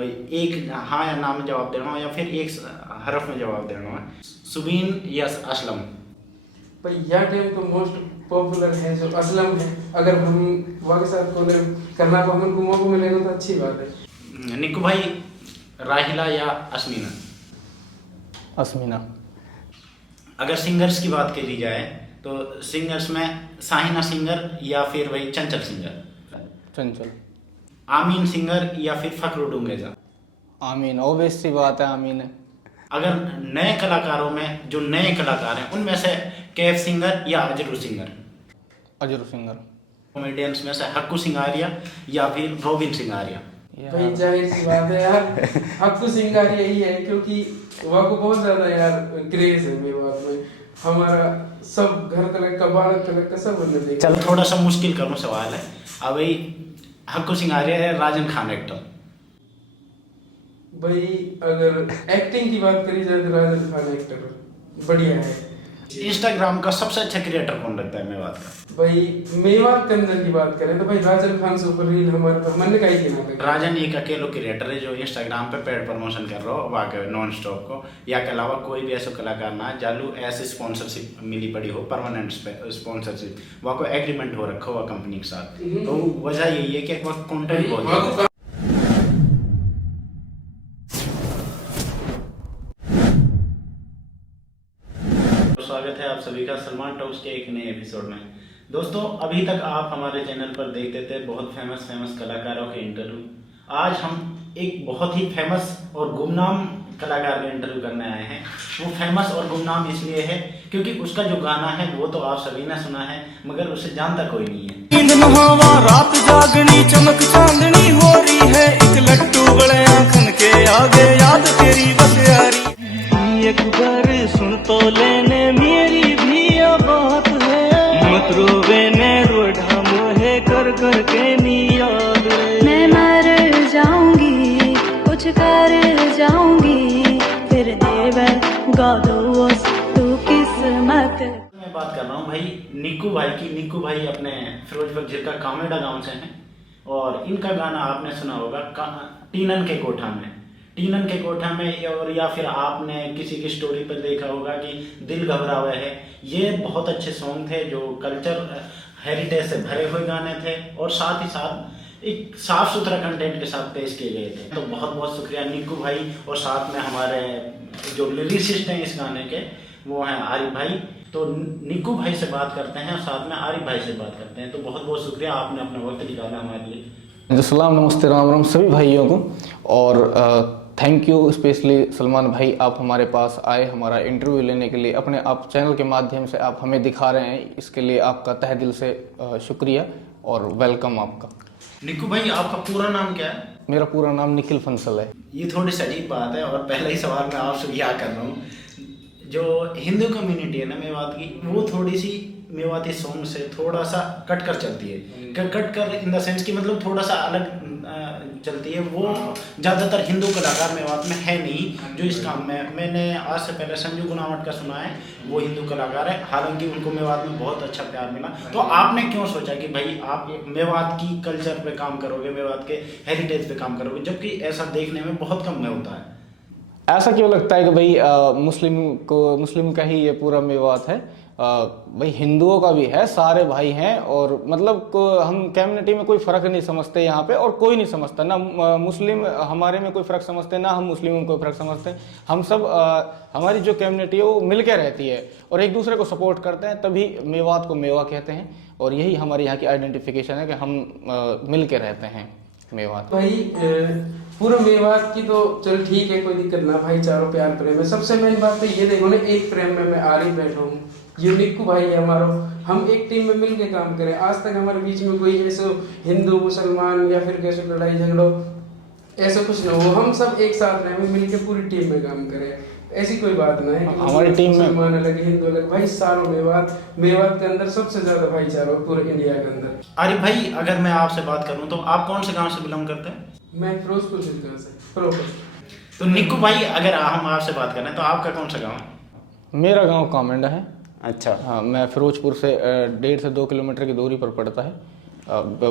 एक हाँ या ना में जवाब देना हो या फिर एक हरफ में जवाब देना हो। सुबीन या असलम? भाई यह टाइम तो मोस्ट पॉपुलर है जो असलम है। अगर हम वहाँ के साथ कोलैब करना को हमको मौका मिलेगा तो अच्छी बात है। निक्कू भाई, राहिला या अस्मीना? अस्मीना। अगर सिंगर्स की बात करी जाए तो सिंगर्स में साहिना सिंगर या फिर वही चंचल सिंगर? चंचल। आमीन सिंगर या फिर फखरू डुंगेजा? आमीन, ऑब्वियस सी बात है, आमीन है। अगर नए कलाकारों में जो नए कलाकार हैं उनमें से कैफ सिंगर या अजरू सिंगर? अजरू सिंगर। कॉमेडियंस में से हक्कू सिंगारिया या फिर रोबिन सिंगारिया? भाई जाहिर सी बात है यार, हक्कू सिंगारिया ही है क्योंकि वहाँ को बहुत ज्यादा यार क्रेज है मेवात में। हमारा सब घर तलक का बालक तलक का सब बंदे देख। चलो थोड़ा सा मुश्किल करूँ सवाल है। अब भाई हक्कू सिंगारिया है राजन खान एक्टर? भाई अगर एक्टिंग की बात करी जाए तो राजन खान एक्टर बढ़िया है। इंस्टाग्राम का सबसे अच्छा क्रिएटर कौन लगता है मेवात का? भाई मेवात के अंदर की बात करें तो भाई राजन खान से ऊपर रील हमारे मन का ही ना लगे। राजन एक अकेलो क्रिएटर है जो इंस्टाग्राम पे पेड प्रमोशन कर रहा हो वाकई नॉन स्टॉप को, या के अलावा कोई भी ऐसा कलाकार ना जालू ऐसे स्पॉन्सरशिप मिली पड़ी हो, परमानेंट स्पॉन्सरशिप, वहाँ को एग्रीमेंट हो रखा हुआ कंपनी के साथ। तो वजह यही है कि वह कंटेंट बहुत स्वागत है आप सभी का सलमान टॉक्स के एक नए एपिसोड में। दोस्तों, अभी तक आप हमारे चैनल पर देखते थे बहुत फेमस कलाकारों के इंटरव्यू। आज हम एक बहुत ही फेमस और गुमनाम कलाकार का इंटरव्यू करने आए हैं। वो फेमस और गुमनाम इसलिए है क्योंकि उसका जो गाना है वो तो आप सभी ने सुना है मगर उसे जानता कोई नहीं है। रात जागनी चमक चांदनी हो रही है, एक लट्टू बड़े आंखन के आगे याद तेरी बस यारी। एक बार सुन तो लेने मेरी भी बात है, मत रोवे ने रोढ़ा मोहे कर कर के नी याद। मैं मर जाऊंगी कुछ कर जाऊंगी फिर देव गादो तू किस्मत। मैं बात कर रहा हूँ भाई निक्कू भाई की। निक्कू भाई अपने फिरोजपुर जिले का कामेडा गांव से हैं और इनका गाना आपने सुना होगा टीनन के कोठा में। टीनन के कोठा में और या फिर आपने किसी की स्टोरी पर देखा होगा कि दिल घबरावे है। ये बहुत अच्छे सॉन्ग थे जो कल्चर हेरिटेज से भरे हुए गाने थे और साथ ही साथ एक साफ सुथरा कंटेंट के साथ पेश किए गए थे। तो बहुत बहुत शुक्रिया निक्कू भाई, और साथ में हमारे जो लिरिसिस्ट हैं इस गाने के वो हैं आरिफ भाई। तो निक्कू भाई से बात करते हैं और साथ में आरिफ भाई से बात करते हैं। तो बहुत बहुत शुक्रिया, आपने अपना वक्त निकाला हमारे लिए। सलाम, नमस्ते, राम राम सभी भाइयों को। और थैंक यू स्पेशली सलमान भाई, आप हमारे पास आए हमारा इंटरव्यू लेने के लिए। अपने आप चैनल के माध्यम से आप हमें दिखा रहे हैं, इसके लिए आपका तहे दिल से शुक्रिया और वेलकम आपका। निक्कू भाई, आपका पूरा नाम क्या है? मेरा पूरा नाम निखिल फंसल है। ये थोड़ी सी अजीब बात है और पहला ही सवाल मैं आपसे क्या कर रहा हूँ। जो हिंदू कम्युनिटी है ना मेवात की, वो थोड़ी सी मेवाती सॉन्ग से थोड़ा सा कट कर चलती है। कट कर इन द सेंस कि मतलब थोड़ा सा अलग चलती है। वो ज़्यादातर हिंदू कलाकार मेवात में है नहीं जो इस काम में। मैंने आज से पहले संजू गुनावट का सुना है, वो हिंदू कलाकार है, हालांकि उनको मेवात में बहुत अच्छा प्यार मिला। तो आपने क्यों सोचा कि भाई आप मेवात की कल्चर पे काम करोगे, मेवात के हेरिटेज पे काम करोगे, जबकि ऐसा देखने में बहुत कम में होता है? ऐसा क्यों लगता है कि भाई मुस्लिम का ही ये पूरा मेवात है? भाई हिंदुओं का भी है, सारे भाई हैं। और मतलब हम कम्युनिटी में कोई फ़र्क नहीं समझते यहाँ पे, और कोई नहीं समझता ना। मुस्लिम हमारे में कोई फ़र्क समझते ना हम मुस्लिमों में कोई फ़र्क समझते। हम सब हमारी जो कम्युनिटी है वो मिल के रहती है और एक दूसरे को सपोर्ट करते हैं, तभी मेवात को मेवा कहते हैं। और यही हमारे यहाँ की आइडेंटिफिकेशन है कि हम मिल के रहते हैं मेवात। भाई पूरा मेवात की तो चल ठीक है, कोई दिक्कत ना, भाईचारा प्यार प्रेम है। सबसे मेन बात तो ये देखो ना, एक प्रेम में मैं आरिफ बैठा हूँ, ये निक्कू भाई है हमारा, हम एक टीम में मिल के काम करें। आज तक हमारे बीच में कोई ऐसे हिंदू मुसलमान या फिर कैसे लड़ाई झगड़ो ऐसा कुछ ना हो। हम सब एक साथ रहे, मिल के पूरी टीम में काम करें, ऐसी कोई बात ना है कि हमारी टीम में मुसलमान अलग हिंदू अलग। भाई सारों मेवात के अंदर सबसे ज्यादा भाईचारा पूरे इंडिया के अंदर। आरिफ भाई, अगर मैं आपसे बात करूं तो आप कौन से गांव से बिलोंग करते हैं? मैं फिरोजपुर जिले से प्रॉपर। तो निक्कू भाई, अगर हम आपसे बात करें तो आपका कौन सा गांव है? मेरा गांव कामेंडा है। अच्छा। हाँ, मैं फिरोजपुर से 1.5 से 2 किलोमीटर की दूरी पर पड़ता है,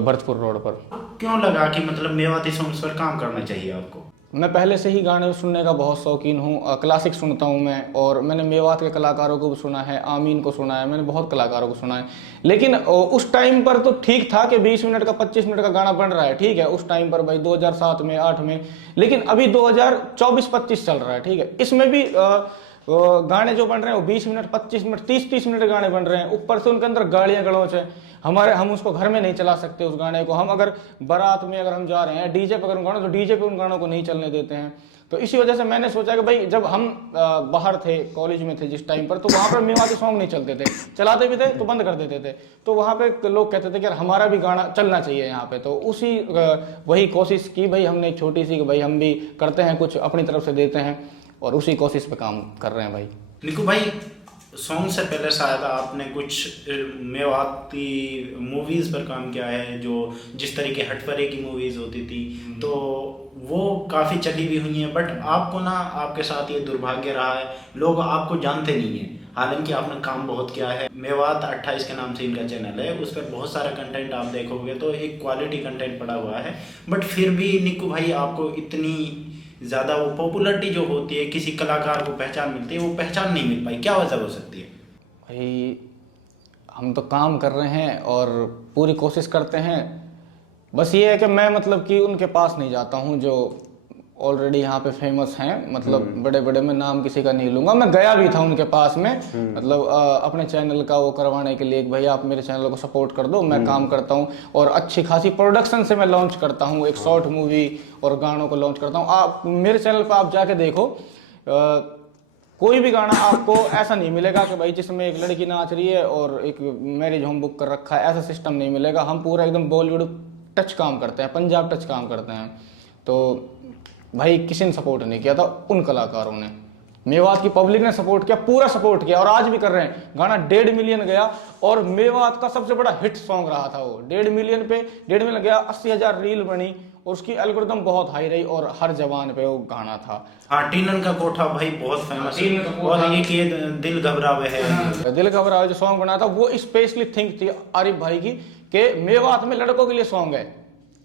भरतपुर रोड पर। क्यों लगा कि मतलब मेवाती सॉन्ग्स पर काम करना चाहिए आपको? मैं पहले से ही गाने सुनने का बहुत शौकीन हूँ। क्लासिक सुनता हूँ मैं, और मैंने मेवात के कलाकारों को भी सुना है, आमीन को सुना है, मैंने बहुत कलाकारों को सुना है। लेकिन उस टाइम पर तो ठीक था कि 20 मिनट का 25 मिनट का गाना बन रहा है, ठीक है, उस टाइम पर भाई 2007 में 8 में। लेकिन अभी 2024-25 चल रहा है, ठीक है, इसमें भी गाने जो बन रहे हैं वो 20 मिनट 25 मिनट 30-30 मिनट गाने बन रहे हैं। ऊपर से उनके अंदर गालियां गलौच है। हम उसको घर में नहीं चला सकते उस गाने को। हम अगर बारात में अगर हम जा रहे हैं डीजे पे अगर गाना, तो डीजे पे उन गानों को नहीं चलने देते हैं। तो इसी वजह से मैंने सोचा कि भाई जब हम बाहर थे, कॉलेज में थे जिस टाइम पर, तो वहाँ पर मेवाती सॉन्ग नहीं चलते थे, चलाते भी थे तो बंद कर देते थे। तो वहाँ पे लोग कहते थे कि यार हमारा भी गाना चलना चाहिए यहाँ पे। तो उसी वही कोशिश की भाई हमने छोटी सी, कि भाई हम भी करते हैं कुछ अपनी तरफ से देते हैं, और उसी कोशिश पे काम कर रहे हैं भाई। निकू भाई, सॉन्ग से पहले शायद आपने कुछ मेवाती मूवीज़ पर काम किया है, जो जिस तरीके हटपरे की मूवीज़ होती थी, तो वो काफ़ी चली भी हुई हैं। बट आपको ना, आपके साथ ये दुर्भाग्य रहा है, लोग आपको जानते नहीं हैं। हालांकि आपने काम बहुत किया है। मेवात 28 के नाम से इनका चैनल है, उस पर बहुत सारा कंटेंट आप देखोगे तो एक क्वालिटी कंटेंट पड़ा हुआ है। बट फिर भी निकू भाई आपको इतनी ज़्यादा वो पॉपुलरिटी जो होती है, किसी कलाकार को पहचान मिलती है, वो पहचान नहीं मिल पाई, क्या वजह हो सकती है? भाई हम तो काम कर रहे हैं और पूरी कोशिश करते हैं। बस ये है कि मैं मतलब कि उनके पास नहीं जाता हूँ जो ऑलरेडी यहाँ पे फेमस हैं, मतलब बड़े बड़े, मैं नाम किसी का नहीं लूंगा। मैं गया भी था उनके पास में, मतलब अपने चैनल का वो करवाने के लिए, भाई आप मेरे चैनल को सपोर्ट कर दो, मैं काम करता हूँ और अच्छी खासी प्रोडक्शन से मैं लॉन्च करता हूँ, एक शॉर्ट मूवी और गानों को लॉन्च करता हूँ। आप मेरे चैनल पर आप जाके देखो, कोई भी गाना आपको ऐसा नहीं मिलेगा कि भाई जिसमें एक लड़की नाच रही है और एक मैरिज होम बुक कर रखा है, ऐसा सिस्टम नहीं मिलेगा। हम पूरा एकदम बॉलीवुड टच काम करते हैं, पंजाब टच काम करते हैं। तो भाई किसी ने सपोर्ट नहीं किया था, उन कलाकारों ने, मेवात की पब्लिक ने सपोर्ट किया, पूरा सपोर्ट किया, और आज भी कर रहे हैं। गाना 1.5 मिलियन गया, और मेवात का सबसे बड़ा हिट सॉन्ग रहा था वो। 1.5 मिलियन पे 1.5 मिलियन गया, 80,000 रील बनी, और उसकी एल्गोरिथम बहुत हाई रही, और हर जबान पे वो गाना था। हाँ, टीनन का कोठा भाई बहुत फेमस है, और ये कि दिल घबरावे है, दिल घबरावे जो सॉन्ग बना था, वो स्पेशली थिंक थी आरिफ भाई की, कि मेवात में लड़कों के लिए सॉन्ग है,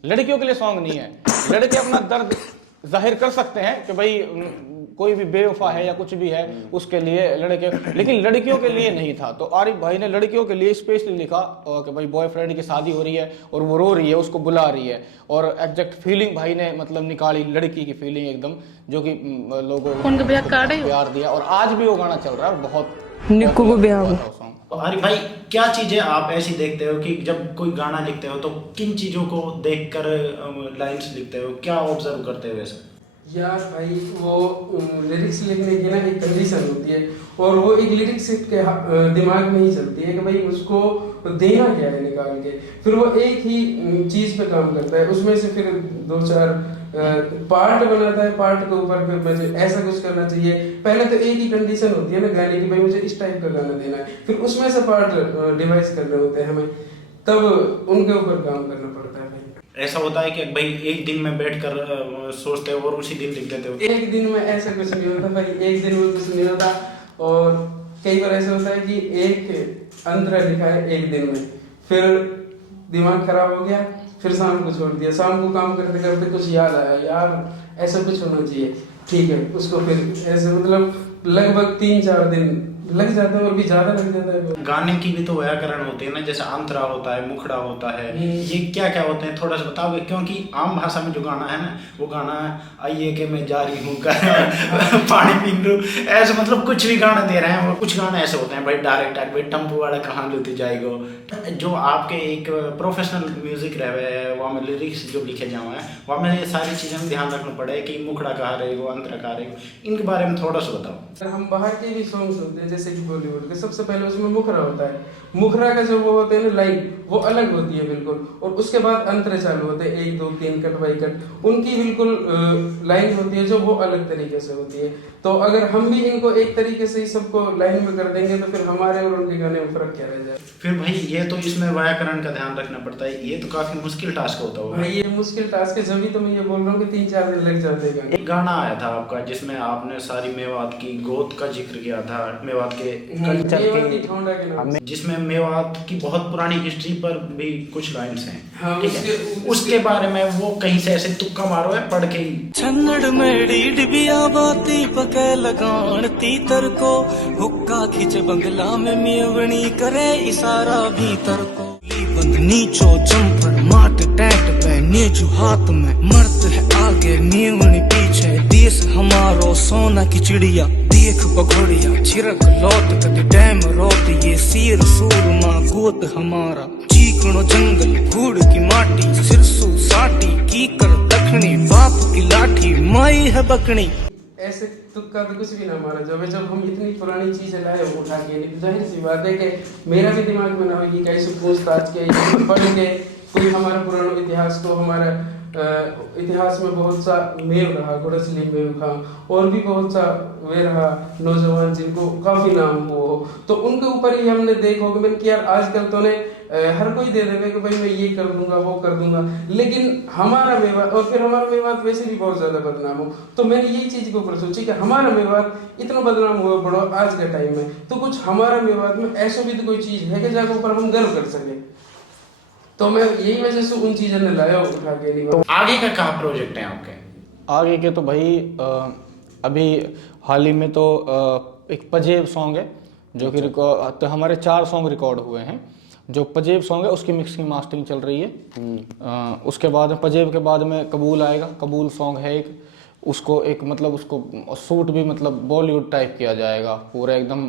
लड़कियों के लिए सॉन्ग नहीं है। लड़के अपना दर्द जाहिर कर सकते हैं कि भाई कोई भी बेवफा है या कुछ भी है उसके लिए लड़के, लेकिन लड़कियों के लिए नहीं था। तो आरिफ भाई ने लड़कियों के लिए स्पेशली लिखा कि भाई बॉयफ्रेंड की शादी हो रही है और वो रो रही है, उसको बुला रही है, और एग्जैक्ट फीलिंग भाई ने मतलब निकाली, लड़की की फीलिंग एकदम, जो कि लोगों को प्यार दिया, और आज भी वो गाना चल रहा है। बहुत निक्कू को ब्याह हुआ। तो आरिफ भाई, क्या चीजें आप ऐसी देखते हो कि जब कोई गाना लिखते हो तो किन चीजों को देखकर लाइंस लिखते हो, क्या ऑब्जर्व करते हो वैसे? यार भाई, वो लिरिक्स लिखने की ना एक कंडीशन होती है, और वो एक लिरिक्स के दिमाग में ही चलती है कि भाई उसको देना क्या है निकाल के, फिर वो एक ही चीज पे काम करता है, उसमें से फिर 2-4 पार्ट बनाता है, पार्ट के ऊपर फिर मुझे ऐसा कुछ करना चाहिए। पहले तो एक ही कंडीशन होती है ना गाने की, भाई मुझे इस टाइप का गाना देना है, फिर उसमें से पार्ट डिवाइस करने होते हैं हमें, तब उनके ऊपर काम करना पड़ता है भाई। ऐसा होता है कि भाई एक दिन में बैठकर सोचते हो और उसी दिन लिख देते हो? एक दिन में ऐसा कुछ नहीं होता भाई, एक दिन में कुछ नहीं होता, और कई बार ऐसा होता है कि एक अंतरा लिखा है एक दिन में, फिर दिमाग खराब हो गया, फिर शाम को छोड़ दिया, शाम को काम करते करते कुछ याद आया, यार ऐसा कुछ होना चाहिए, ठीक है, उसको फिर ऐसे मतलब लगभग 3-4 दिन लग जाता है, और भी ज्यादा लग जाता है। गाने की भी तो व्याकरण होती है ना, जैसे अंतरा होता है, मुखड़ा होता है, ये क्या क्या होते हैं थोड़ा सा बताओगे? क्योंकि आम भाषा में जो गाना है ना, वो गाना आइए कि मैं जा रही हूँ पानी पी लूँ, ऐसे मतलब कुछ भी गाना दे रहे हैं। वो कुछ गाने ऐसे होते हैं भाई डायरेक्ट भाई टम्पू वाला कहाँ लेती जाएगा, जो आपके एक प्रोफेशनल म्यूजिक रहे हैं, वहाँ में लिरिक्स जो लिखे जाए हैं, वहाँ में ये सारी चीज़ें में ध्यान रखना पड़े कि मुखड़ा कहाँ रहेगा, अंतरा कहाँ रहेगा, इनके बारे में थोड़ा सा बताओ। हम बाहर के भी सॉन्ग सुनते हैं जैसे कि बॉलीवुड के, सबसे पहले उसमें मुखरा होता है, मुखरा का जो वो होते हैं ना लाइन, वो अलग होती है बिल्कुल, और उसके बाद अंतरे चालू होते हैं 1 2 3 कट बाई कट, उनकी बिल्कुल लाइन होती है जो वो अलग तरीके से होती है। तो अगर हम भी इनको एक तरीके से ही सबको लाइन में कर देंगे तो फिर हमारे और उनके गाने में फर्क क्या रह जाए? फिर भाई ये तो इसमें व्याकरण का ध्यान रखना पड़ता है, ये तो काफी मुश्किल टास्क होता होगा भाई। ये मुश्किल टास्क है, जब तो मैं ये बोल रहा हूँ कि 3-4 दिन लग जाते हैं। एक गाना आया था आपका जिसमें आपने सारी मेवात की गोद का जिक्र किया था, मेवात के कल्चर के, जिसमें मेवात की बहुत पुरानी हिस्ट्री इश्की पर भी कुछ लाइन्स हैं। हाँ, ठीक है, उसके बारे में वो कहीं से ऐसे तुक्का मारो है पढ़ के ही। छन्नड़ मेड़ी डिबिया बाती पके लगान तीतर को हुक्का खींच बंगला में मेवनी करे इशारा भीतर को बंगनी चो जम्पर माट टैट पहने जो हाथ में मर्द है आगे मेवनी पीछे देश हमारो सोना की चिड़िया देख बघोड़िया छिरक लौट कद डैम रोत ये सिर सूरमा गोत हमारा चीकणो जंगल घूड़ की माटी सिरसू साटी की कर दखनी बाप की लाठी माई है बकनी। ऐसे तुक्का तो कुछ भी ना मारा जब हम इतनी पुरानी चीजें लाए उठा के, नहीं जाहिर सी बात है कि मेरा भी दिमाग में ना होगी कैसे पूछताछ के पढ़ के कोई हमारा पुराना इतिहास को हमारा इतिहास में बहुत सा मेव रहा, गुरसली मेव खां और भी बहुत सा वे रहा नौजवान जिनको काफी नाम हो, तो उनके ऊपर ही हमने देखा कि मैंने किया आजकल तो ने हर कोई दे देगा कि भाई मैं ये कर दूंगा वो कर दूंगा, लेकिन हमारा मेवात और फिर हमारा मेवात वैसे भी बहुत ज्यादा बदनाम हो, तो मैंने यही चीज के ऊपर सोची कि हमारा मेवात इतना बदनाम हुआ बड़ो आज के टाइम में, तो कुछ हमारा मेवात में ऐसा भी तो कोई चीज है कि जगह ऊपर हम गर्व कर सके, तो मैं यही वजह से उन चीजों ने लाया उठा के। नहीं तो आगे का क्या प्रोजेक्ट है आपके? आगे के तो भाई अभी हाल ही में तो एक पजेब सॉन्ग है जो कि तो हमारे 4 सॉन्ग रिकॉर्ड हुए हैं। जो पजेब सॉन्ग है उसकी मिक्सिंग मास्टरिंग चल रही है। उसके बाद में पजेब के बाद में कबूल आएगा, कबूल सॉन्ग है एक, उसको एक मतलब उसको शूट भी मतलब बॉलीवुड टाइप किया जाएगा, पूरा एकदम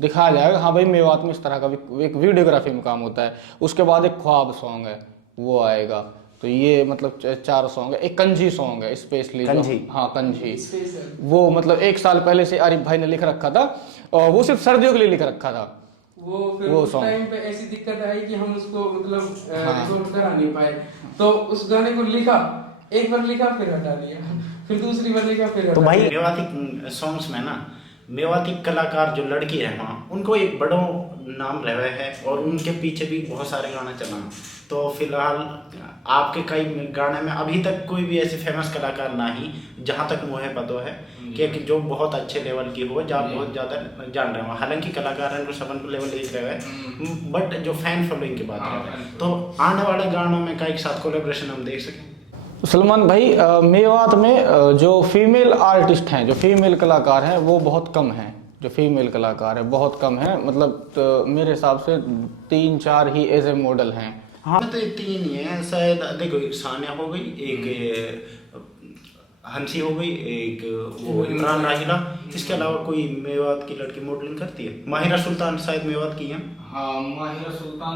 दिखाया जाएगा हाँ भाई मेवात में इस तरह का भी एक वीडियोग्राफी में काम होता है। उसके बाद एक ख्वाब सॉन्ग है वो आएगा, तो ये मतलब 4 सॉन्ग है। एक कंजी सॉन्ग है स्पेशली, कंजी? हाँ कंजी, वो मतलब 1 साल पहले से आरिफ भाई ने लिख रखा था और वो सिर्फ सर्दियों के लिए लिख रखा था। वो उस टाइम पे ऐसी दिक्कत आई कि हम उसको मतलब रिकॉर्ड करा नहीं पाए, तो उस गाने को लिखा, एक बार लिखा फिर हटा दिया, फिर दूसरी बार लिखा फिर तो हटा भाई दिया। मेवाती सॉन्ग्स में ना मेवाती कलाकार जो लड़की है वहाँ उनको एक बड़ो नाम रहे है और उनके पीछे भी बहुत सारे गाने चला। तो फिलहाल आपके कई गाने में अभी तक कोई भी ऐसे फेमस कलाकार ना ही जहाँ तक मुझे पता है कि जो बहुत अच्छे लेवल की हो, जहाँ बहुत ज़्यादा जान रहे हो। हालांकि कलाकार हैं सबन को लेवल एक रहे हैं, बट जो फैन फॉलोइंग की बात है, तो आने वाले गानों में का एक साथ कोलेब्रेशन हम देख सकें। सलमान भाई मेवात में जो फीमेल आर्टिस्ट हैं, जो फीमेल कलाकार हैं वो बहुत कम हैं, जो फीमेल कलाकार है बहुत कम है, मतलब तो मेरे हिसाब से 3-4 ही एज ए मॉडल हैं। हाँ तो 3 ही है शायद, देखो एक सानिया हो गई, एक हंसी हो गई, एक वो इमरान राहिला, इसके अलावा कोई मेवात की लड़की मॉडलिंग करती है? माहिरा सुल्तान शायद मेवात की है। हाँ माहिरा सुल्तान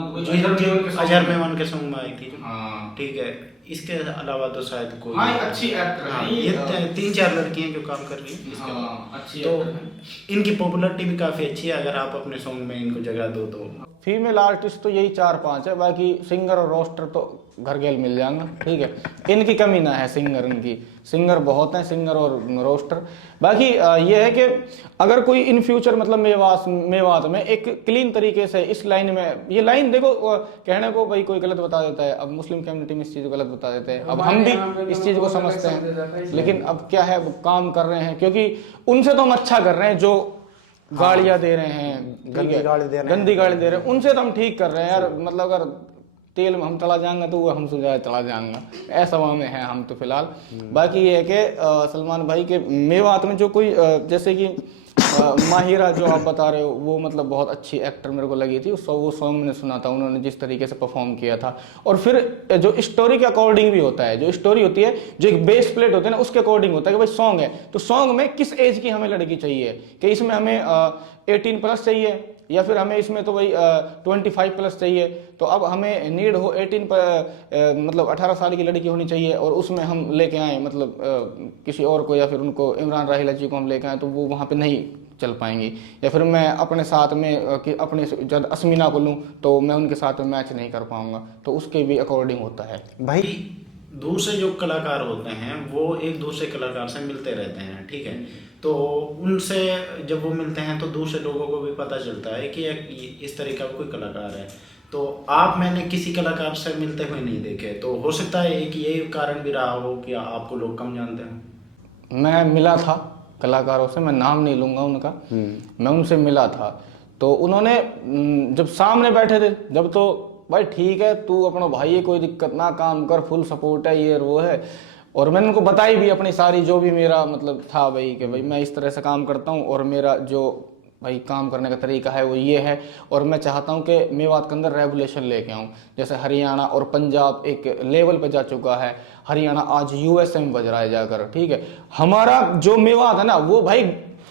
अजहर मेमन के सॉन्ग में आई थी। हाँ ठीक है, इसके अलावा तो शायद कोई हाँ अच्छी एक्टर हाँ, है ये 3-4 लड़की हैं जो काम कर रही हैं। हाँ, अच्छी तो एक्टर है। इनकी पॉपुलैरिटी भी काफ़ी अच्छी है, अगर आप अपने सॉन्ग में इनको जगह दो तो। फीमेल आर्टिस्ट तो यही 4-5 है, बाकी सिंगर और रोस्टर तो घर गेल मिल जाएंगे। ठीक है, इनकी कमी ना है, सिंगर बहुत हैं, सिंगर और रोस्टर। बाकी ये है कि अगर कोई इन फ्यूचर मतलब मेवात में एक क्लीन तरीके से इस लाइन में, ये लाइन देखो कहने को भाई कोई गलत बता देता है, अब मुस्लिम कम्युनिटी में इस चीज़ को गलत बता देते हैं, अब हम भी इस चीज़ को समझते हैं, लेकिन अब क्या है काम कर रहे हैं, क्योंकि उनसे तो हम अच्छा कर रहे हैं जो गालियां दे रहे हैं, गंदी गाली दे रहे हैं, उनसे तो हम ठीक कर रहे हैं यार। मतलब अगर तेल में हम चला जाएंगे तो वो हमसे ज़्यादा चला जाएंगे, ऐसा में है हम तो फिलहाल। बाकी ये है कि सलमान भाई के मेवात में जो कोई जैसे कि माहिरा जो आप बता रहे हो वो मतलब बहुत अच्छी एक्टर मेरे को लगी थी, वो सॉन्ग मैंने सुना था, उन्होंने जिस तरीके से परफॉर्म किया था। और फिर जो स्टोरी के अकॉर्डिंग भी होता है, जो स्टोरी होती है, जो एक बेस प्लेट होता है ना, उसके अकॉर्डिंग होता है कि भाई सॉन्ग है तो सॉन्ग में किस एज की हमें लड़की चाहिए, कि इसमें हमें 18+ चाहिए या फिर हमें इसमें तो भाई 25+ चाहिए। तो अब हमें नीड हो 18 मतलब 18 साल की लड़की होनी चाहिए, और उसमें हम लेके आए मतलब किसी और को, या फिर उनको इमरान राहिला जी को हम लेके आए तो वो वहाँ पे नहीं चल पाएंगी। या फिर मैं अपने साथ में कि अपने जब अस्मिना को लूँ तो मैं उनके साथ में मैच नहीं कर पाऊँगा, तो उसके भी अकॉर्डिंग होता है। भाई दूसरे जो कलाकार होते हैं वो एक दूसरे कलाकार से मिलते रहते हैं, ठीक है, तो उनसे जब वो मिलते हैं तो दूसरे लोगों को भी पता चलता है कि इस तरीके का कोई कलाकार है। तो आप मैंने किसी कलाकार से मिलते हुए नहीं देखे, तो हो सकता है एक ये कारण भी रहा हो कि आपको लोग कम जानते हो। मैं मिला था कलाकारों से, मैं नाम नहीं लूँगा उनका, मैं उनसे मिला था, तो उन्होंने जब सामने बैठे थे जब, तो भाई ठीक है, तू अपना भाई है, कोई दिक्कत ना, काम कर, फुल सपोर्ट है, ये और वो है। और मैंने उनको बताई भी अपनी सारी जो भी मेरा मतलब था भाई, कि भाई मैं इस तरह से काम करता हूँ और मेरा जो भाई काम करने का तरीका है वो ये है, और मैं चाहता हूँ कि मेवात के अंदर रेगुलेशन लेके आऊँ। जैसे हरियाणा और पंजाब एक लेवल पे जा चुका है, हरियाणा आज यूएसए में बज रहा है जाकर, ठीक है। हमारा जो मेवात है ना वो भाई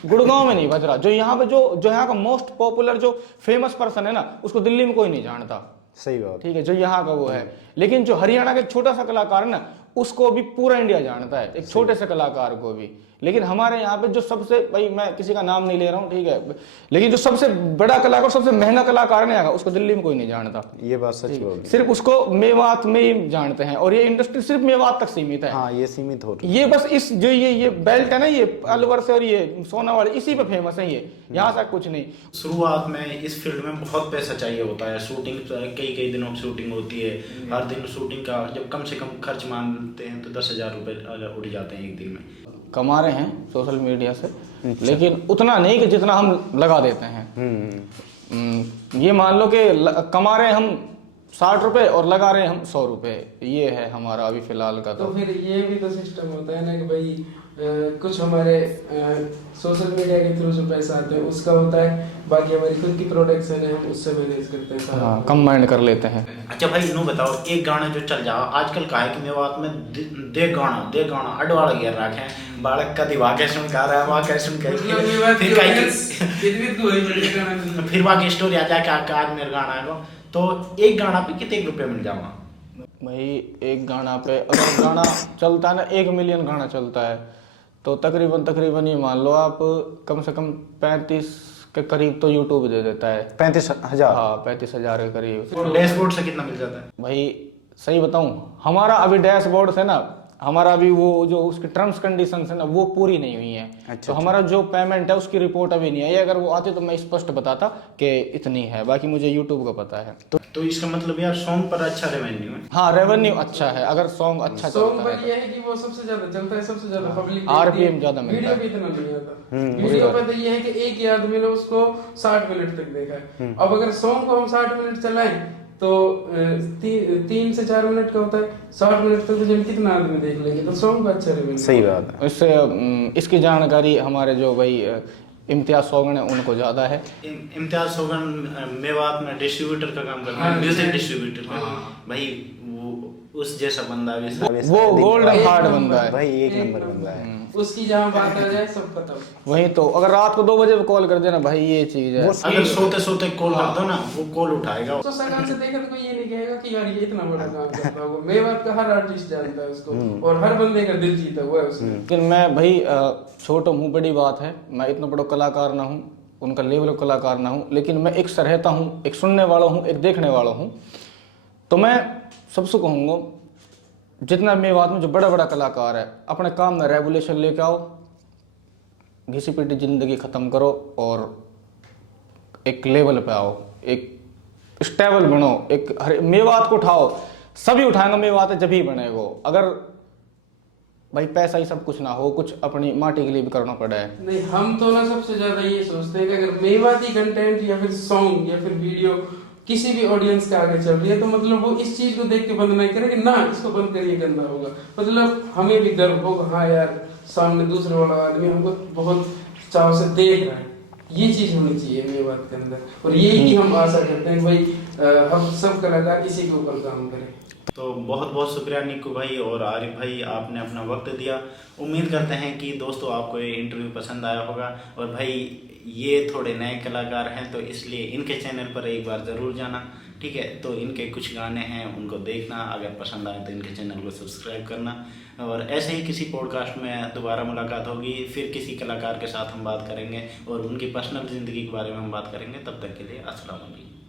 गुड़गांव में नहीं बज रहा। जो यहाँ पे जो यहाँ का मोस्ट पॉपुलर जो फेमस पर्सन है ना, उसको दिल्ली में कोई नहीं जानता, सही बात, ठीक है, जो यहाँ का वो है। लेकिन जो हरियाणा का एक छोटा सा कलाकार है ना, उसको भी पूरा इंडिया जानता है, एक छोटे से कलाकार को भी। लेकिन हमारे यहाँ पे जो सबसे, भाई मैं किसी का नाम नहीं ले रहा हूँ, ठीक है, लेकिन जो सबसे बड़ा कलाकार, सबसे महंगा कलाकार है ना यहाँ का, उसको दिल्ली में कोई नहीं जानता। ये बात सच बोल, सिर्फ उसको मेवात में ही जानते हैं, और ये इंडस्ट्री सिर्फ मेवात तक सीमित है। हाँ, ये सीमित हो रही ये बस इस जो ये बेल्ट है ना, ये अलवर से और ये सोनावाड़ी, इसी पे फेमस है ये, यहाँ से कुछ नहीं। शुरुआत में इस फील्ड में बहुत पैसा चाहिए होता है। शूटिंग कई दिनों की शूटिंग होती है, हर दिन शूटिंग का जब कम से कम खर्च मानते हैं तो 10,000 रुपये उड़ जाते हैं एक दिन में। कमा रहे हैं सोशल मीडिया से, लेकिन उतना नहीं कि जितना हम लगा देते हैं। ये मान लो कि कमा रहे हैं हम 60 रुपए और लगा रहे हैं हम 100 रुपए, ये है हमारा अभी फिलहाल का। तो फिर ये भी तो सिस्टम होता है ना कि भाई कुछ हमारे सोशल मीडिया के थ्रू जो पैसा आते हैं उसका होता है, बाकी हमारी खुद की प्रोडक्शन है, हम उससे मैनेज करते हैं। हाँ, कंबाइंड कर लेते हैं। अच्छा भाई, इन्हों बताओ, एक गाना जो चल जाओ आजकल का है कि मेवात में दे गाना अडवाड़ा गिर रखे हैं, बालक का दिवा के सुन कर रहा है, वहाँ कैसे सुन के फिर वहाँ की स्टोरी आ जाए कि आज मेरा गाना है, तो एक गाना पे कितने रुपए मिल जाऊंगा भाई? एक गाना पे अगर गाना चलता है ना, 1 मिलियन गाना चलता है, तो तकरीबन ये मान लो आप कम से कम 35 के करीब तो यूट्यूब दे देता है। 35,000? हाँ, 35,000 के करीब। डैशबोर्ड से कितना मिल जाता है भाई? सही बताऊं, हमारा अभी डैशबोर्ड से ना, हमारा अभी वो जो उसकी टर्म्स कंडीशंस है ना, वो पूरी नहीं हुई है। तो हमारा जो पेमेंट है उसकी रिपोर्ट अभी नहीं आई। अगर वो आती तो मैं स्पष्ट बताता कि इतनी है, बाकी मुझे यूट्यूब का पता है। तो इसका मतलब यार सॉन्ग पर अच्छा रेवेन्यू है। हाँ, रेवेन्यू अच्छा है अगर सॉन्ग अच्छा सॉन्ग चलता पर ये है कि वो सबसे ज्यादा चलता है, सबसे ज्यादा पब्लिक RPM ज्यादा मिलता है। वीडियो भी इतना नहीं आता। वीडियो पर तो ये है कि एक ही आदमी ने उसको 60 मिनट तक देखा है। अब अगर सॉन्ग को हम 60 मिनट चलाएं तो 3 से 4 मिनट का होता है, 60 मिनट तक तो जब कितना आदमी देख लेंगे, तो सॉन्ग का अच्छा रेवेन्यू। सही बात है। इससे इसकी जानकारी हमारे जो भाई इम्तियाज सोगन है उनको ज्यादा है। इम्तियाज सोगन मेवात में डिस्ट्रीब्यूटर का काम करता है, म्यूजिक डिस्ट्रीब्यूटर का। भाई वो उस जैसा बंदा है, वो गोल्डन हार्ट बंदा है भाई, एक नंबर बंदा है। उसकी जहाँ बात आ जाए सब खत्म। वही तो, अगर रात को 2 बजे कॉल कर देना भाई, ये चीज है। अगर सोते कॉल कर दो ना, वो कॉल उठाएगा। तो सगान से देखा तो कोई ये नहीं कहेगा कि यार ये इतना बड़ा काम करता होगा। मेवात का हर आर्टिस्ट जानता है उसको, और हर बंदे का दिल जीता हुआ है उसने। लेकिन मैं भाई छोटा हूँ, बड़ी बात है, मैं इतना बड़ा कलाकार ना हूँ, उनका लेवल कलाकार ना हूँ, लेकिन मैं एक सरहता हूँ, एक सुनने वाला हूँ, एक देखने वाला हूँ। तो मैं सबसे कहूँगा, जितना मेवात में जो बड़ा बड़ा कलाकार है, अपने काम में रेगुलेशन लेके आओ, घिसी पिटी जिंदगी खत्म करो और एक लेवल पे आओ, एक स्टेबल बनो, एक मेवात को उठाओ। सभी उठाएंगे मेवात जब ही बनेगा। अगर भाई पैसा ही सब कुछ ना हो, कुछ अपनी माटी के लिए भी करना पड़ा है। नहीं, हम तो ना सबसे ज्यादा ये सोचते हैं कि अगर मेवाती कंटेंट या फिर सॉन्ग या फिर वीडियो किसी भी ऑडियंस के आगे चल रही है, तो मतलब वो इस चीज को देख के बंद नहीं करे कि ना इसको बंद करिए, गंदा होगा। मतलब हमें भी गर्व होगा, हाँ यार सामने दूसरे वाला आदमी हमको बहुत चाव से देख रहा है। ये चीज होनी चाहिए मेवात के अंदर, और यही की हम आशा करते हैं भाई हम सब कलाकार इसी के ऊपर काम करें। तो बहुत बहुत शुक्रिया निक्कू भाई और आरिफ भाई, आपने अपना वक्त दिया। उम्मीद करते हैं कि दोस्तों आपको ये इंटरव्यू पसंद आया होगा। और भाई ये थोड़े नए कलाकार हैं, तो इसलिए इनके चैनल पर एक बार ज़रूर जाना, ठीक है। तो इनके कुछ गाने हैं, उनको देखना, अगर पसंद आए तो इनके चैनल को सब्सक्राइब करना। और ऐसे ही किसी पॉडकास्ट में दोबारा मुलाकात होगी, फिर किसी कलाकार के साथ हम बात करेंगे और उनकी पर्सनल ज़िंदगी के बारे में हम बात करेंगे। तब तक के लिए अस्सलाम वालेकुम।